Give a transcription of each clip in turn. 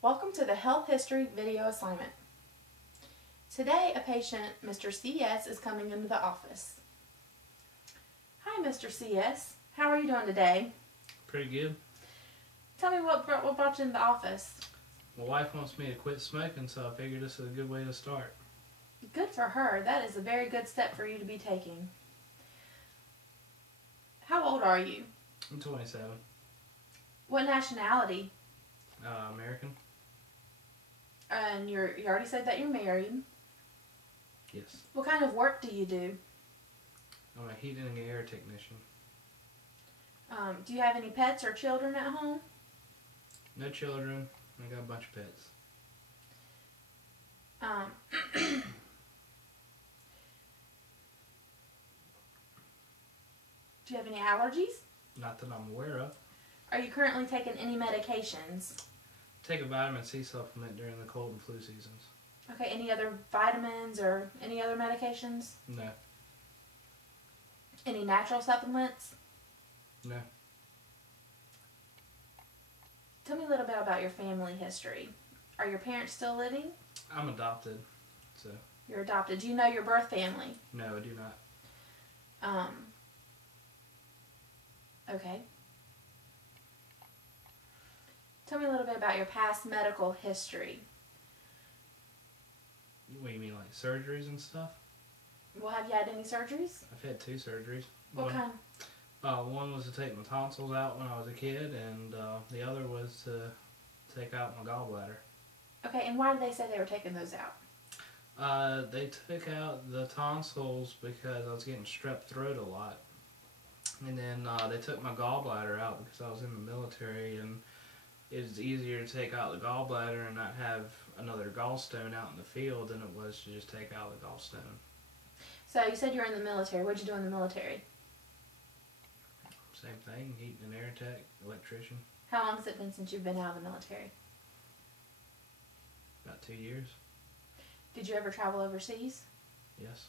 Welcome to the Health History video assignment. Today, a patient, Mr. CS, is coming into the office. Hi, Mr. CS. How are you doing today? Pretty good. Tell me what brought you into the office. My wife wants me to quit smoking, so I figured this is a good way to start. Good for her. That is a very good step for you to be taking. How old are you? I'm 27. What nationality? American? And you already said that you're married. Yes. What kind of work do you do? I'm a heating and air technician. Do you have any pets or children at home? No children. I got a bunch of pets. Do you have any allergies? Not that I'm aware of. Are you currently taking any medications? Take a vitamin C supplement during the cold and flu seasons. Okay, any other vitamins or any other medications? No. Any natural supplements? No. Tell me a little bit about your family history. Are your parents still living? I'm adopted, so. You're adopted. Do you know your birth family? No, I do not. Okay. Tell me a little bit about your past medical history. What do you mean, like surgeries and stuff? Well, have you had any surgeries? I've had 2 surgeries. What kind? One was to take my tonsils out when I was a kid, and the other was to take out my gallbladder. Okay, and why did they say they were taking those out? They took out the tonsils because I was getting strep throat a lot. And then they took my gallbladder out because I was in the military, and it's easier to take out the gallbladder and not have another gallstone out in the field than it was to just take out the gallstone. So you said you were in the military. What did you do in the military? Same thing, heating and air tech, electrician. How long has it been since you've been out of the military? About 2 years. Did you ever travel overseas? Yes.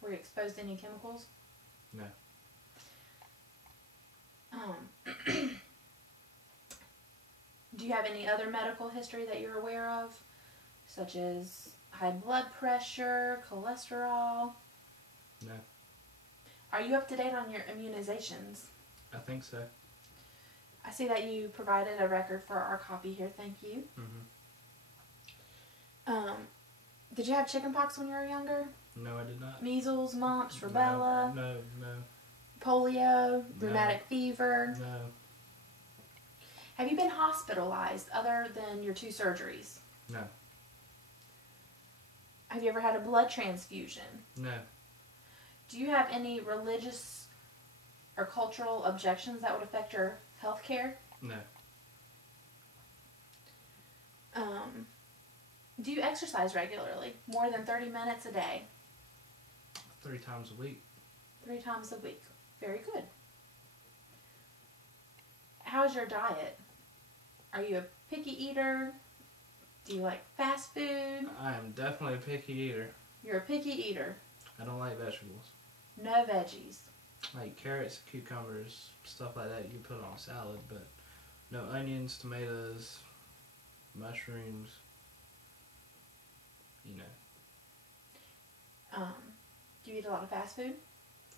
Were you exposed to any chemicals? No. Do you have any other medical history that you're aware of, such as high blood pressure, cholesterol? No. Are you up to date on your immunizations? I think so. I see that you provided a record for our copy here. Thank you. Did you have chickenpox when you were younger? No, I did not. Measles, mumps, rubella? No. Polio? Rheumatic fever? No. Have you been hospitalized other than your 2 surgeries? No. Have you ever had a blood transfusion? No. Do you have any religious or cultural objections that would affect your health care? No. Do you exercise regularly? More than 30 minutes a day? 3 times a week. 3 times a week. Very good. How's your diet? Are you a picky eater? Do you like fast food? I am definitely a picky eater. You're a picky eater. I don't like vegetables. No veggies. Like carrots, cucumbers, stuff like that you can put on a salad, but no onions, tomatoes, mushrooms, you know. Do you eat a lot of fast food?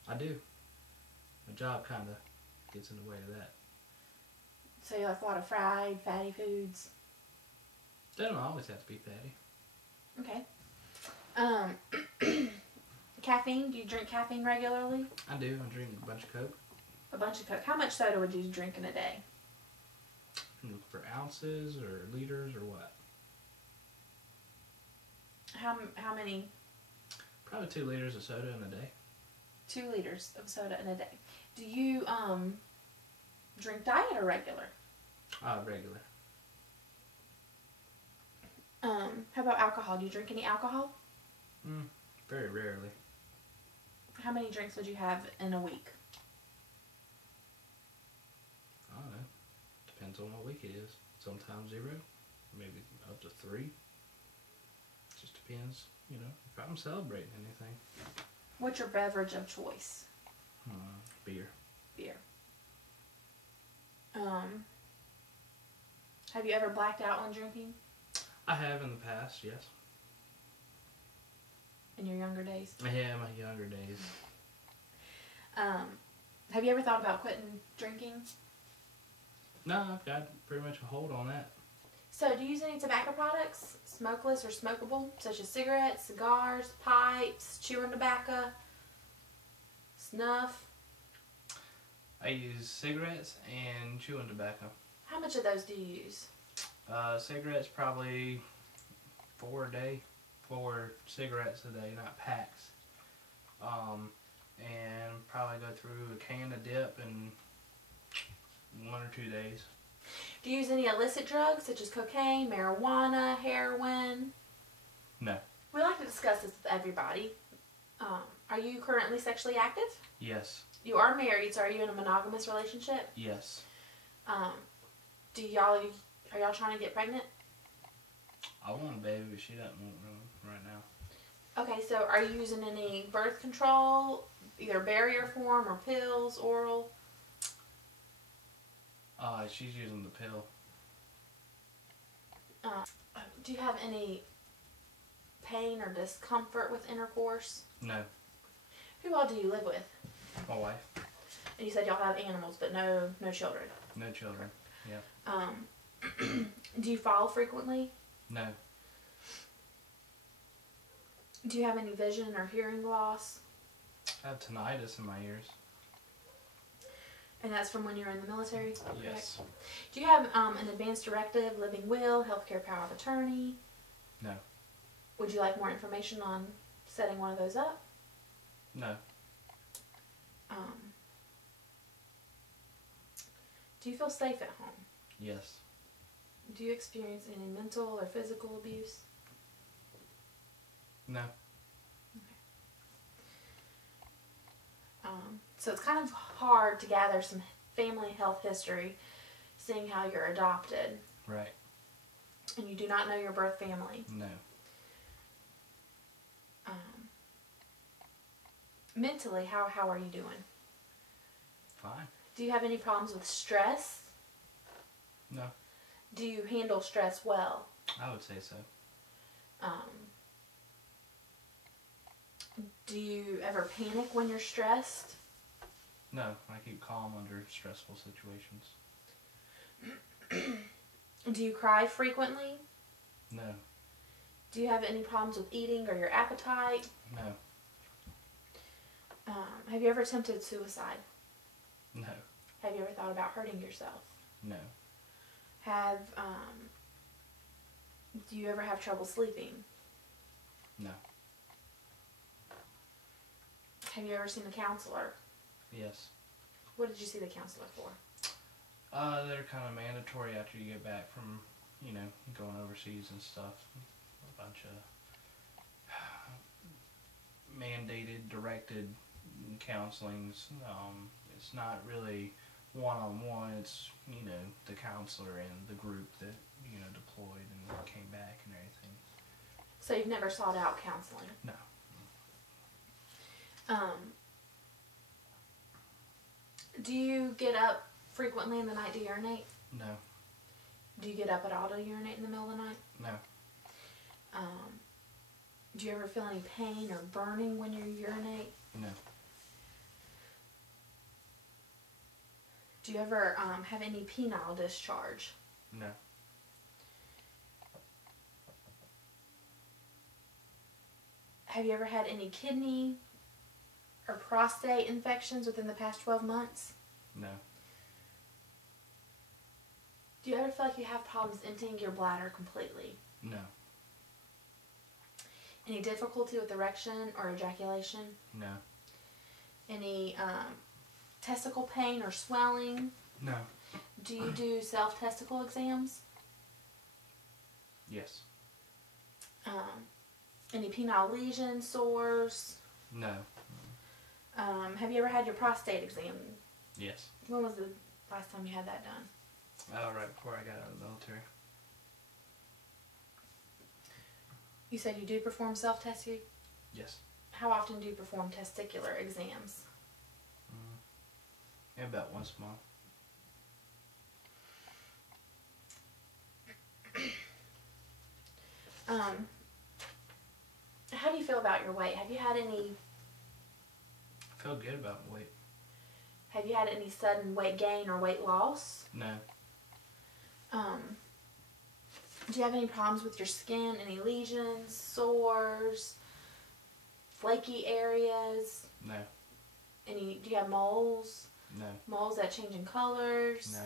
I do. My job kind of gets in the way of that. So you like a lot of fried, fatty foods? They don't always have to be fatty. Okay. Caffeine? Do you drink caffeine regularly? I do. I drink a bunch of Coke. A bunch of Coke. How much soda would you drink in a day? For ounces or liters or what? How many? Probably 2 liters of soda in a day. 2 liters of soda in a day. Do you drink diet or regular? Regular. How about alcohol? Do you drink any alcohol? Very rarely. How many drinks would you have in a week? I don't know. Depends on what week it is. Sometimes 0, maybe up to 3. Just depends, you know, if I'm celebrating anything. What's your beverage of choice? Beer. Beer. Have you ever blacked out when drinking? I have in the past, yes. In your younger days? Yeah, my younger days. Have you ever thought about quitting drinking? No, I've got pretty much a hold on that. So, do you use any tobacco products, smokeless or smokable, such as cigarettes, cigars, pipes, chewing tobacco, snuff? I use cigarettes and chewing tobacco. How much of those do you use? Cigarettes probably 4 a day. 4 cigarettes a day, not packs. And probably go through a can of dip in 1 or 2 days. Do you use any illicit drugs such as cocaine, marijuana, heroin? No. We like to discuss this with everybody. Are you currently sexually active? Yes. You are married, so are you in a monogamous relationship? Yes. Are y'all trying to get pregnant? I want a baby, but she doesn't want one right now. Okay, so are you using any birth control, either barrier form or pills, oral? She's using the pill. Do you have any pain or discomfort with intercourse? No. Who all do you live with? My wife. And you said y'all have animals, but no children. No children. Yeah. Do you fall frequently? No. Do you have any vision or hearing loss? I have tinnitus in my ears. And that's from when you were in the military? Yes. Correct. Do you have an advance directive, living will, healthcare power of attorney? No. Would you like more information on setting one of those up? No. Do you feel safe at home? Yes. Do you experience any mental or physical abuse? No. So it's kind of hard to gather some family health history, seeing how you're adopted. Right. And you do not know your birth family. No. Mentally, how are you doing? Fine. Do you have any problems with stress? No. Do you handle stress well? I would say so. Do you ever panic when you're stressed? No, I keep calm under stressful situations. Do you cry frequently? No. Do you have any problems with eating or your appetite? No. Have you ever attempted suicide? No. Have you ever thought about hurting yourself? No. Do you ever have trouble sleeping? No. Have you ever seen a counselor? Yes. What did you see the counselor for? They're kind of mandatory after you get back from, going overseas and stuff. A bunch of mandated, directed counselings. It's not really one-on-one. It's, the counselor and the group that, deployed and came back and everything. So you've never sought out counseling? No. Do you get up frequently in the night to urinate? No. Do you get up at all to urinate in the middle of the night? No. Do you ever feel any pain or burning when you urinate? No. Do you ever have any penile discharge? No. Have you ever had any kidney or prostate infections within the past 12 months? No. Do you ever feel like you have problems emptying your bladder completely? No. Any difficulty with erection or ejaculation? No. Any testicle pain or swelling? No. Do you do self-testicle exams? Yes. Any penile lesions, sores? No. Have you ever had your prostate examined? Yes. When was the last time you had that done? Right before I got out of the military. You said you do perform self-testing? Yes. How often do you perform testicular exams? About once a month. How do you feel about your weight? Have you had any I feel good about my weight. Have you had any sudden weight gain or weight loss? No. Do you have any problems with your skin? Any lesions, sores, flaky areas? No. Do you have moles? No. Moles that change in colors? No.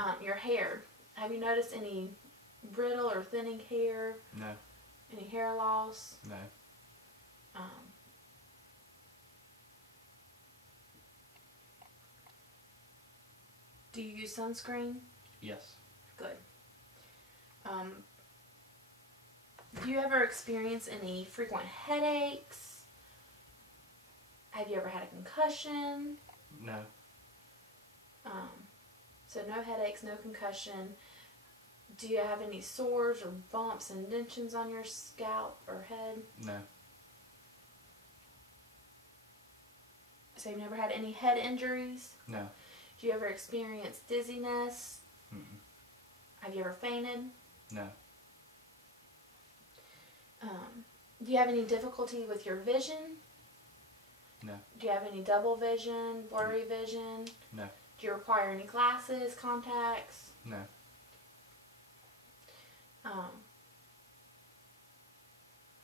Okay. Your hair. Have you noticed any brittle or thinning hair? No. Any hair loss? No. Do you use sunscreen? Yes. Good. Do you ever experience any frequent headaches? Have you ever had a concussion? No. So no headaches, no concussion. Do you have any sores or bumps and indentions on your scalp or head? No. So you've never had any head injuries? No. Do you ever experience dizziness? Mm-mm. Have you ever fainted? No. Do you have any difficulty with your vision? No. Do you have any double vision, blurry vision? No. Do you require any glasses, contacts? No.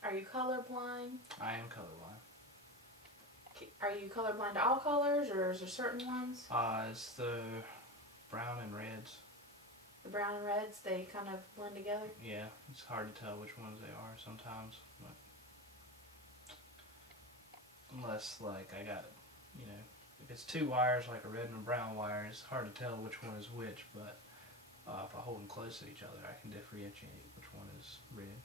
Are you colorblind? I am colorblind. Are you colorblind to all colors, or is there certain ones? It's the brown and reds. The brown and reds, they kind of blend together? Yeah, it's hard to tell which ones they are sometimes, but unless, like, I got, you know, if it's two wires, like a red and a brown wire, it's hard to tell which one is which, but if I hold them close to each other, I can differentiate which one is red.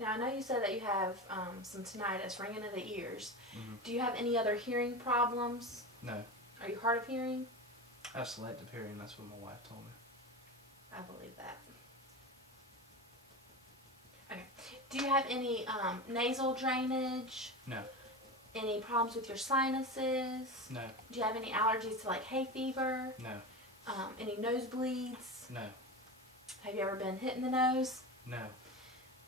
Now, I know you said that you have some tinnitus, ringing in the ears. Mm-hmm. Do you have any other hearing problems? No. Are you hard of hearing? I have selective hearing, that's what my wife told me. I believe that. Okay. Do you have any nasal drainage? No. Any problems with your sinuses? No. Do you have any allergies to, like, hay fever? No. Any nosebleeds? No. Have you ever been hit in the nose? No.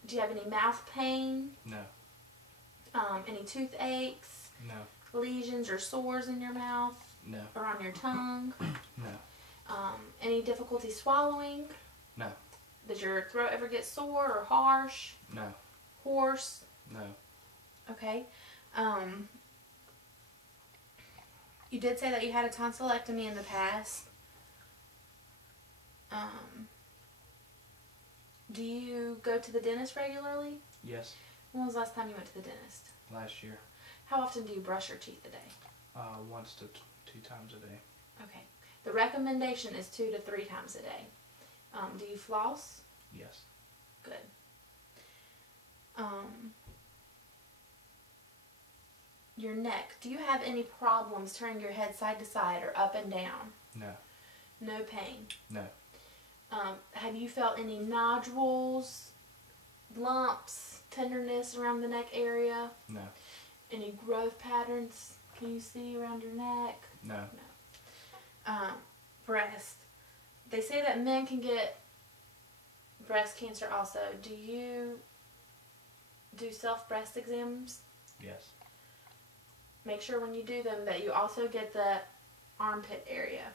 Do you have any mouth pain? No. Any toothaches? No. Lesions or sores in your mouth? No. Or on your tongue? No. Any difficulty swallowing? No. Does your throat ever get sore or harsh? No. Hoarse? No. Okay. You did say that you had a tonsillectomy in the past. Do you go to the dentist regularly? Yes. When was the last time you went to the dentist? Last year. How often do you brush your teeth a day? Once to two times a day. Okay. The recommendation is 2 to 3 times a day. Do you floss? Yes. Good. Your neck. Do you have any problems turning your head side to side or up and down? No. No pain. No. Have you felt any nodules, lumps, tenderness around the neck area? No. Any growth patterns can you see around your neck? No. No. Breast. They say that men can get breast cancer also. Do you do self-breast exams? Yes. Make sure when you do them that you also get the armpit area.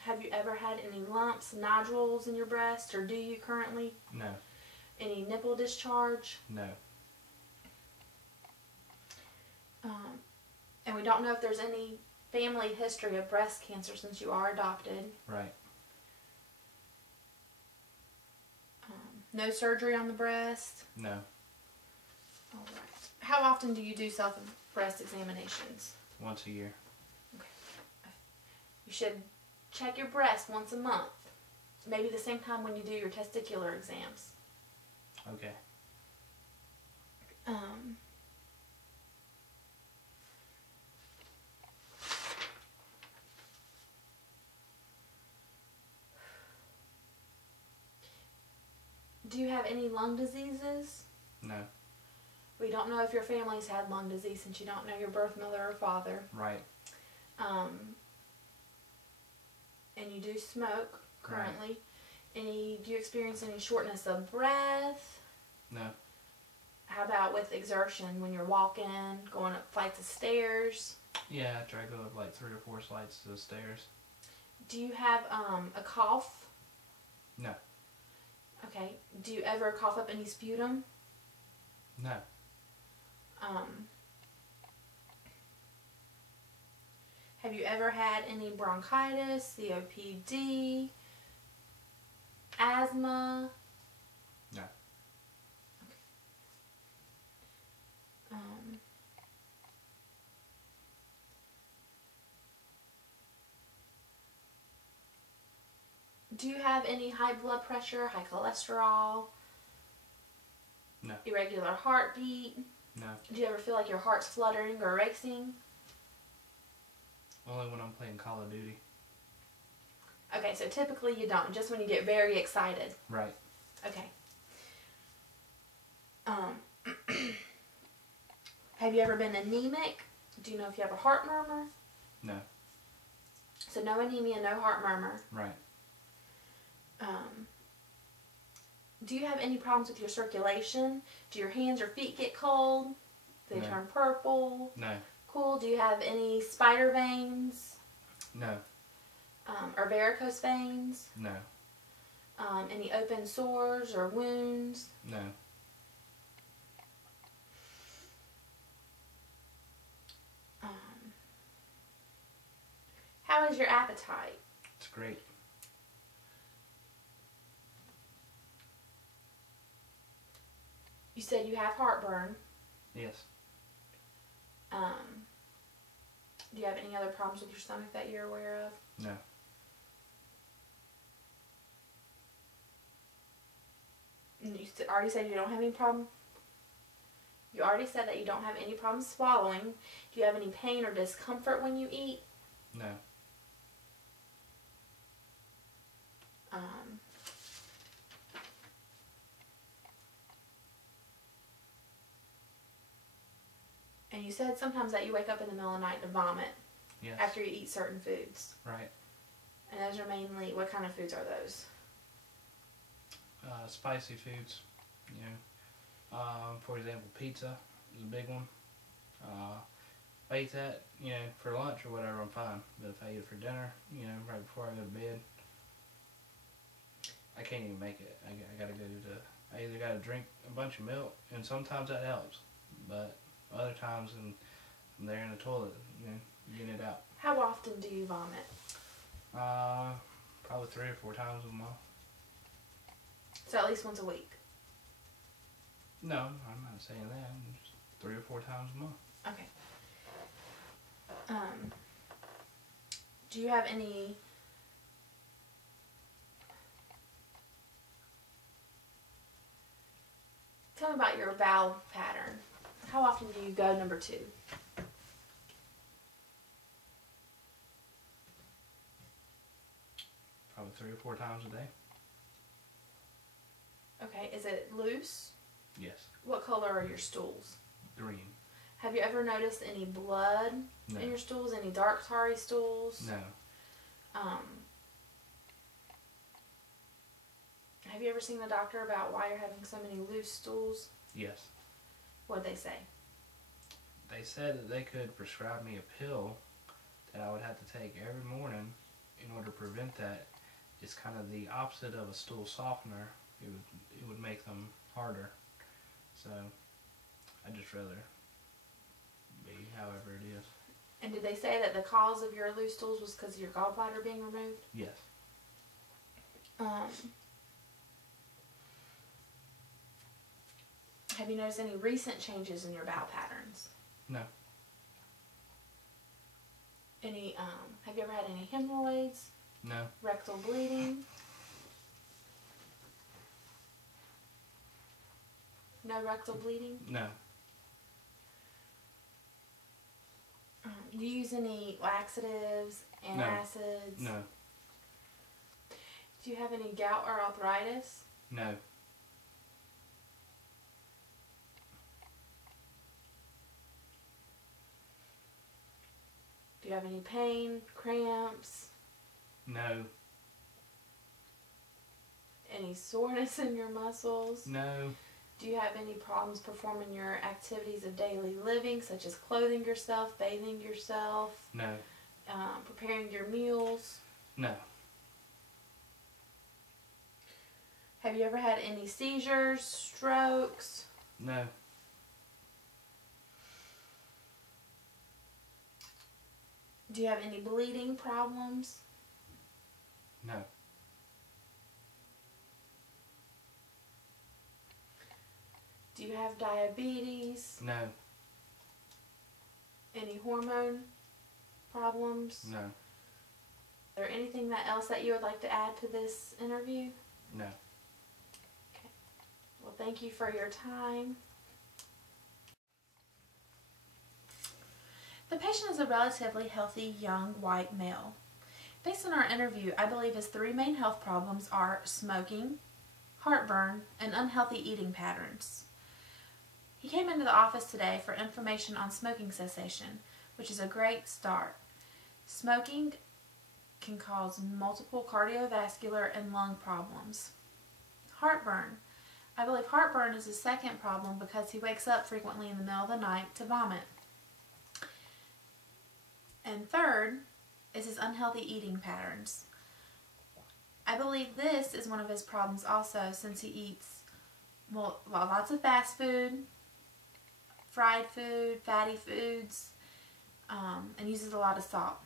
Have you ever had any lumps, nodules in your breast, or do you currently? No. Any nipple discharge? No. And we don't know if there's any family history of breast cancer since you are adopted. Right. No surgery on the breast? No. All right. How often do you do self-breast examinations? Once a year. Okay. You should check your breast once a month. Maybe the same time when you do your testicular exams. Okay. Do you have any lung diseases? No. We don't know if your family's had lung disease since you don't know your birth mother or father. Right. And you do smoke currently. Right. Do you experience any shortness of breath? No. How about with exertion when you're walking, going up flights of stairs? Yeah, I try to go up like 3 or 4 flights of stairs. Do you have a cough? No. Okay. Do you ever cough up any sputum? No. Have you ever had any bronchitis, COPD, asthma? No. Do you have any high blood pressure, high cholesterol? No. Irregular heartbeat? No. Do you ever feel like your heart's fluttering or racing? Only when I'm playing Call of Duty. Okay, so typically you don't, just when you get very excited. Right. Okay. Have you ever been anemic? Do you know if you have a heart murmur? No. So no anemia, no heart murmur. Right. Do you have any problems with your circulation? Do your hands or feet get cold? Do they No. turn purple? No. Cool. Do you have any spider veins? No. Or varicose veins? No. Any open sores or wounds? No. How is your appetite? It's great. You said you have heartburn. Yes. Do you have any other problems with your stomach that you're aware of? No. You already said you don't have any problem? You already said that you don't have any problem swallowing. Do you have any pain or discomfort when you eat? No. And you said sometimes that you wake up in the middle of the night to vomit Yes. after you eat certain foods. Right. And those are mainly, what kind of foods are those? Spicy foods. You know. For example, pizza is a big one. If I eat that, you know, for lunch or whatever, I'm fine. But if I eat it for dinner, you know, right before I go to bed, I can't even make it. I gotta go to, I either gotta drink a bunch of milk, and sometimes that helps, but other times I'm there in the toilet, you know, getting it out. How often do you vomit? Probably 3 or 4 times a month. So at least once a week? No, I'm not saying that. Just 3 or 4 times a month. Okay. Do you have any tell me about your bowel pattern. How often do you go number 2? Probably 3 or 4 times a day. Okay, is it loose? Yes. What color are your stools? Green. Have you ever noticed any blood No. in your stools? Any dark tarry stools? No. Have you ever seen the doctor about why you're having so many loose stools? Yes. What did they say? They said that they could prescribe me a pill that I would have to take every morning in order to prevent that. It's kind of the opposite of a stool softener. It would make them harder. So I'd just rather be however it is. And did they say that the cause of your loose stools was because of your gallbladder being removed? Yes. Have you noticed any recent changes in your bowel patterns? No. Any, have you ever had any hemorrhoids? No. Rectal bleeding? No rectal bleeding? No. Do you use any laxatives, antacids? No. Do you have any gout or arthritis? No. Do you have any pain, cramps? No. Any soreness in your muscles? No. Do you have any problems performing your activities of daily living, such as clothing yourself, bathing yourself? No. Preparing your meals? No. Have you ever had any seizures, strokes? No. Do you have any bleeding problems? No. Do you have diabetes? No. Any hormone problems? No. Is there anything else that you would like to add to this interview? No. Okay. Well, thank you for your time. The patient is a relatively healthy young white male. Based on our interview, I believe his 3 main health problems are smoking, heartburn, and unhealthy eating patterns. He came into the office today for information on smoking cessation, which is a great start. Smoking can cause multiple cardiovascular and lung problems. Heartburn. I believe heartburn is his second problem because he wakes up frequently in the middle of the night to vomit. And third is his unhealthy eating patterns. I believe this is one of his problems also, since he eats lots of fast food, fried food, fatty foods, and uses a lot of salt.